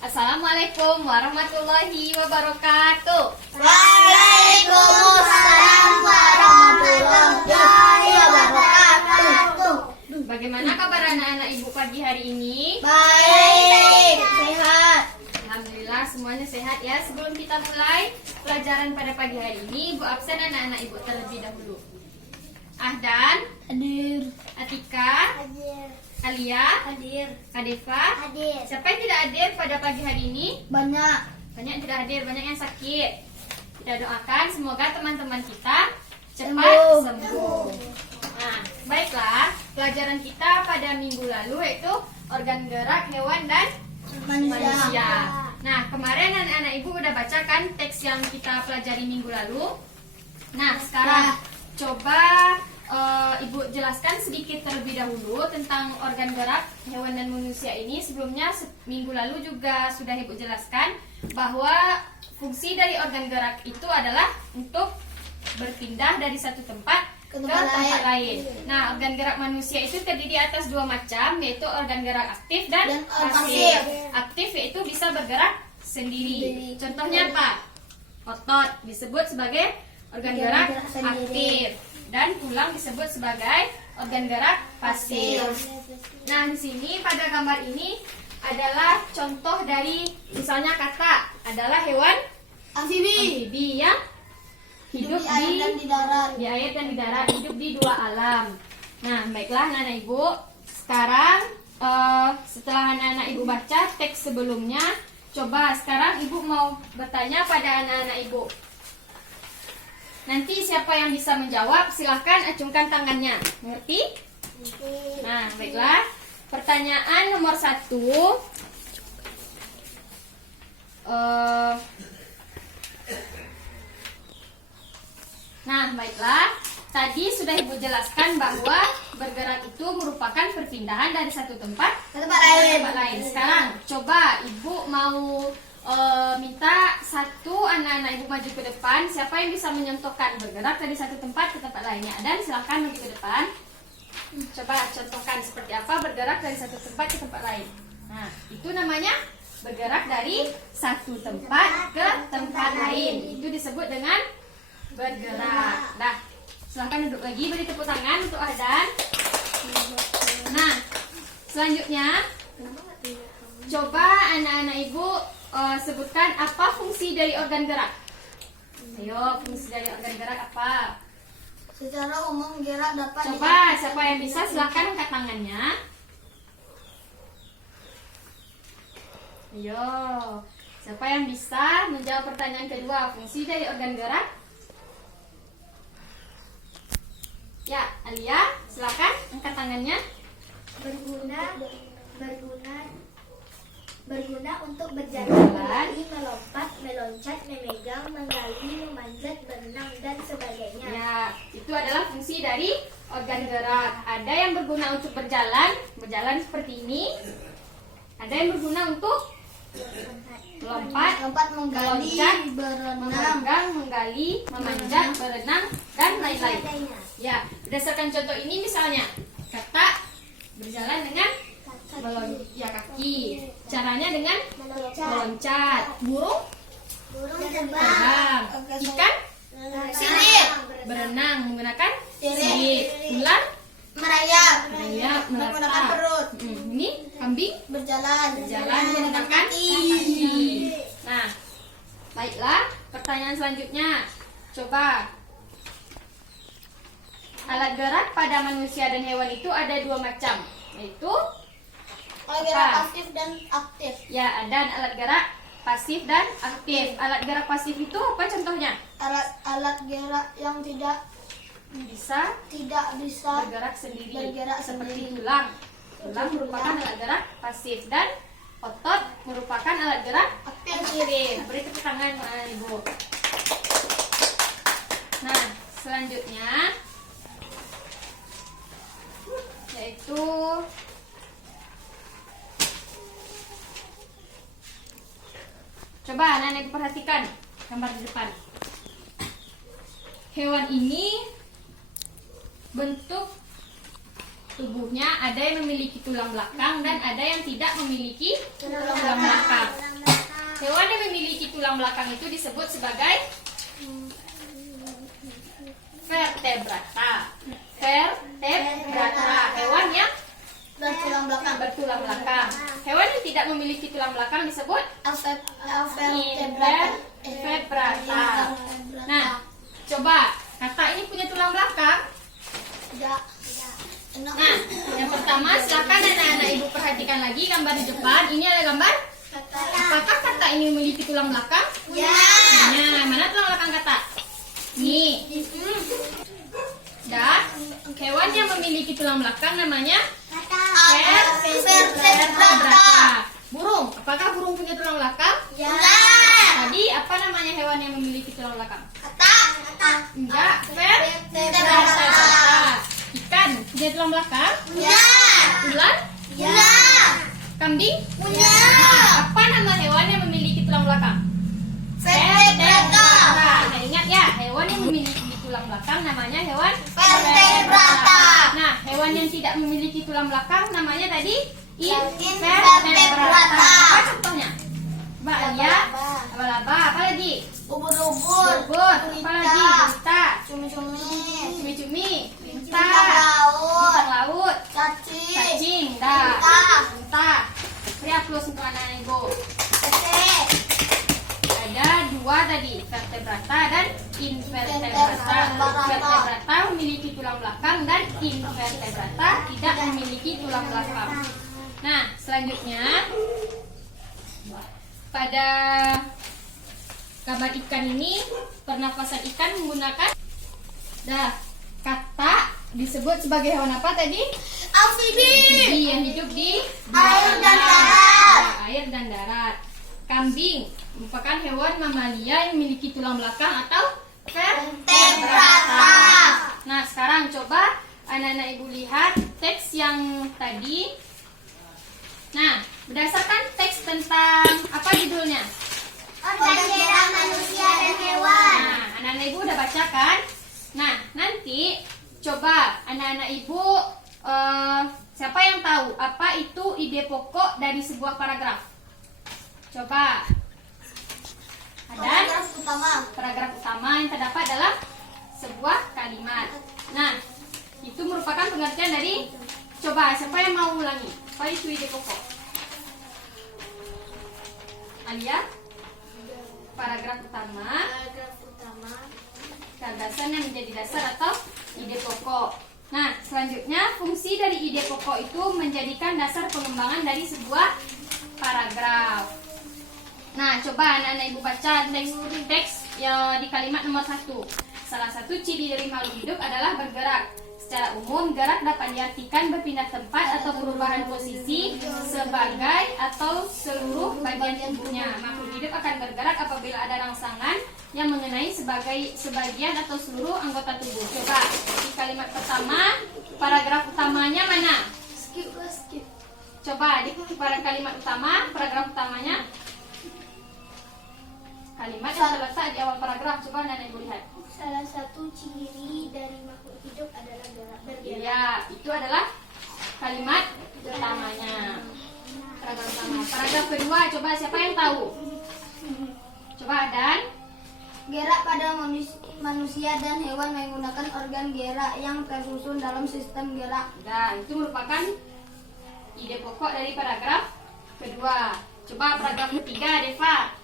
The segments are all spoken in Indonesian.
Assalamualaikum warahmatullahi wabarakatuh. Waalaikumsalam warahmatullahi wabarakatuh. Bagaimana kabar anak-anak ibu pagi hari ini? Baik, sehat. Alhamdulillah semuanya sehat ya. Sebelum kita mulai pelajaran pada pagi hari ini, ibu absen anak-anak ibu terlebih dahulu. Ahdan, Hadir. Atika, Hadir. Alia, Hadir. Adefa. Hadir. Siapa yang tidak hadir pada pagi hari ini? Banyak. Banyak yang tidak hadir, banyak yang sakit. Kita doakan semoga teman-teman kita cepat Sembuh. sembuh. Nah, baiklah, pelajaran kita pada minggu lalu yaitu organ gerak hewan dan manusia. Nah, kemarin anak-anak ibu udah bacakan teks yang kita pelajari minggu lalu. Nah, sekarang coba ibu jelaskan sedikit terlebih dahulu tentang organ gerak hewan dan manusia ini. Sebelumnya minggu lalu juga sudah ibu jelaskan bahwa fungsi dari organ gerak itu adalah untuk berpindah dari satu tempat ke tempat lain. Nah, organ gerak manusia itu terdiri atas dua macam, yaitu organ gerak aktif dan pasif. Aktif yaitu bisa bergerak sendiri. Contohnya apa? Otot disebut sebagai organ gerak aktif dan tulang disebut sebagai organ gerak pasif. Nah, di sini pada gambar ini adalah contoh dari misalnya kata adalah hewan Amfibi. yang hidup di darat. di air dan di darat, hidup di dua alam. Nah, baiklah anak-anak ibu. Sekarang setelah anak-anak ibu baca teks sebelumnya, coba sekarang ibu mau bertanya pada anak-anak ibu. Nanti siapa yang bisa menjawab silahkan acungkan tangannya. Mengerti? Nah, baiklah. Pertanyaan nomor 1. Nah, baiklah. Tadi sudah ibu jelaskan bahwa bergerak itu merupakan perpindahan dari satu tempat Ke tempat lain. Sekarang coba ibu mau minta satu anak-anak ibu maju ke depan. Siapa yang bisa menyontohkan bergerak dari satu tempat ke tempat lainnya? Dan silahkan maju ke depan. Coba contohkan seperti apa bergerak dari satu tempat ke tempat lain. Nah, itu namanya bergerak dari satu tempat ke tempat lain. Itu disebut dengan bergerak. Nah, silahkan duduk lagi, beri tepuk tangan untuk Ahdan. Nah, selanjutnya coba anak-anak ibu sebutkan apa fungsi dari organ gerak. Ayo, fungsi dari organ gerak apa? Secara umum gerak dapat Coba siapa yang bisa silahkan angkat tangannya. Ayo, siapa yang bisa menjawab pertanyaan kedua, fungsi dari organ gerak? Ya, Alia, silakan angkat tangannya. Berguna untuk berjalan, Berjalan. melompat, meloncat, memegang, menggali, memanjat, berenang, dan sebagainya. Ya, itu adalah fungsi dari organ gerak. Ada yang berguna untuk berjalan seperti ini. Ada yang berguna untuk melompat, menggali, meloncat, berenang. memegang, menggali, memanjat, berenang, dan lain-lain. Ya, berdasarkan contoh ini misalnya kata berjalan dengan kaki. Caranya dengan meloncat. Burung terbang. Ikan Sirip. berenang menggunakan Sirip. sirip. Ular Merayap. menggunakan Menggunakan perut. Ini kambing Berjalan menggunakan kaki. Nah, baiklah. Pertanyaan selanjutnya. Coba. Alat gerak pada manusia dan hewan itu ada dua macam, yaitu Gerak pasif dan aktif. ya ada alat gerak pasif dan aktif. Alat gerak pasif itu apa contohnya? Alat gerak yang tidak Bisa bisa bergerak sendiri, bergerak seperti sendiri. tulang. Tulang merupakan alat gerak pasif dan otot merupakan alat gerak aktif. Beri tepuk tangan Ibu. Nah, selanjutnya yaitu coba anak-anak perhatikan gambar di depan. Hewan ini bentuk tubuhnya ada yang memiliki tulang belakang dan ada yang tidak memiliki tulang belakang. Hewan yang memiliki tulang belakang itu disebut sebagai vertebrata. Vertebrata, hewan yang Bertulang belakang. bertulang belakang. Hewan yang tidak memiliki tulang belakang disebut invertebrata. Nah, coba kata ini punya tulang belakang. Tidak. Nah, yang pertama silakan anak-anak ibu perhatikan lagi gambar di depan. Ini ada gambar. Apakah kata ini memiliki tulang belakang? Ya. Nah, mana tulang belakang kata? Nih. Dan hewan yang memiliki tulang belakang namanya vertebrata. Burung, apakah burung punya tulang belakang? Ya. Tadi apa namanya hewan yang memiliki tulang belakang? Kata. Enggak, Vertebrata. Ikan punya tulang belakang? Ya. Ular? Ya. Kambing? Punya. Apa nama hewan yang memiliki tulang belakang? Vertebrata. Nah, ingat ya, hewan yang memiliki tulang belakang namanya hewan Vertebrata. Nah, hewan yang tidak memiliki tulang belakang namanya tadi Invertebrata. Apa contohnya? Mbak Alia, laba-laba, apa lagi? Ubur-ubur. Ubur, apa lagi? Gurita, Cumi-cumi. cumi-cumi, Bintang lintah, laut. bintang laut, Cacing. cacing, dah, Unta. unta. Beri aplaus untuk anak ibu. Tete. Ada dua tadi, vertebrata dan invertebrata. Vertebrata memiliki tulang belakang dan invertebrata tidak memiliki tulang belakang. Nah, selanjutnya pada gambar ikan ini pernapasan ikan menggunakan kata disebut sebagai hewan apa tadi? Amfibi. Amfibi yang hidup di Air dan darat. Air dan darat. Kambing merupakan hewan mamalia yang memiliki tulang belakang atau Vertebrata. Nah, sekarang coba anak-anak ibu lihat teks yang tadi. Nah, berdasarkan teks tentang apa judulnya? Organ gerak manusia dan hewan. Nah, anak-anak ibu udah baca kan? Nah, nanti coba anak-anak ibu siapa yang tahu apa itu ide pokok dari sebuah paragraf? Coba. Ada paragraf utama yang terdapat dalam sebuah kalimat. Nah, itu merupakan pengertian dari coba siapa yang mau ulangi? Apa itu ide pokok? Alia? Paragraf utama, gagasan yang menjadi dasar atau ide pokok. Nah, selanjutnya fungsi dari ide pokok itu menjadikan dasar pengembangan dari sebuah paragraf. Nah, coba anak-anak ibu baca teks yang di kalimat nomor 1. Salah satu ciri dari makhluk hidup adalah bergerak. Secara umum, gerak dapat diartikan berpindah tempat atau perubahan posisi sebagai atau seluruh bagian tubuhnya. Makhluk hidup akan bergerak apabila ada rangsangan yang mengenai sebagian atau seluruh anggota tubuh. Coba di kalimat pertama, paragraf utamanya mana? Skip. Coba di kalimat utama, paragraf utamanya. Kalimat yang terletak di awal paragraf. Coba anak ibu lihat. Salah satu ciri dari makhluk hidup adalah bergerak. Iya, itu adalah kalimat utamanya. Paragraf utama. Paragraf kedua, coba siapa yang tahu? Coba Dan. Gerak pada manusia dan hewan menggunakan organ gerak yang tersusun dalam sistem gerak. Nah, itu merupakan ide pokok dari paragraf kedua. Coba paragraf ketiga, Deva.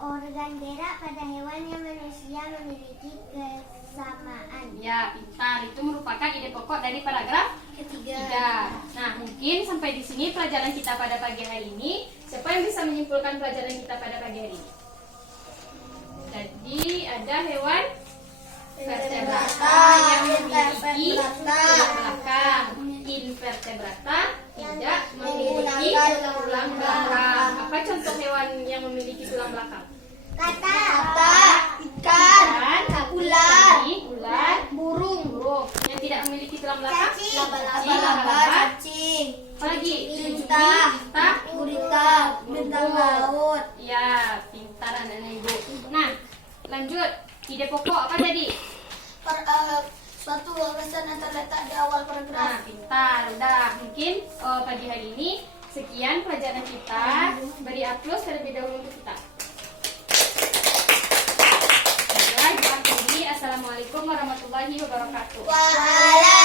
Organ gerak pada hewan yang manusia memiliki kesamaan. Ya, pintar. Itu merupakan ide pokok dari paragraf ketiga. Nah, mungkin sampai di sini pelajaran kita pada pagi hari ini. Siapa yang bisa menyimpulkan pelajaran kita pada pagi hari ini? Jadi, ada hewan vertebrata yang memiliki tulang belakang. Invertebrata tidak memiliki tulang belakang. Apa contoh hewan yang memiliki tulang belakang? Kata. Ikan. Ular, Burung. burung. Yang tidak memiliki tulang belakang? Laba-laba. Cacing. Apa lagi? Lintah. Gurita. Bintang laut. Ya, pintar anak-anak ibu. Nah, lanjut. Ide pokok apa tadi? Suatu gagasan yang terletak di awal Nah, paragraf. pintar. Udah, mungkin pagi hari ini sekian pelajaran kita. Beri aplaus terlebih dahulu untuk kita. Baiklah, Assalamualaikum warahmatullahi wabarakatuh. Waalaikumsalam.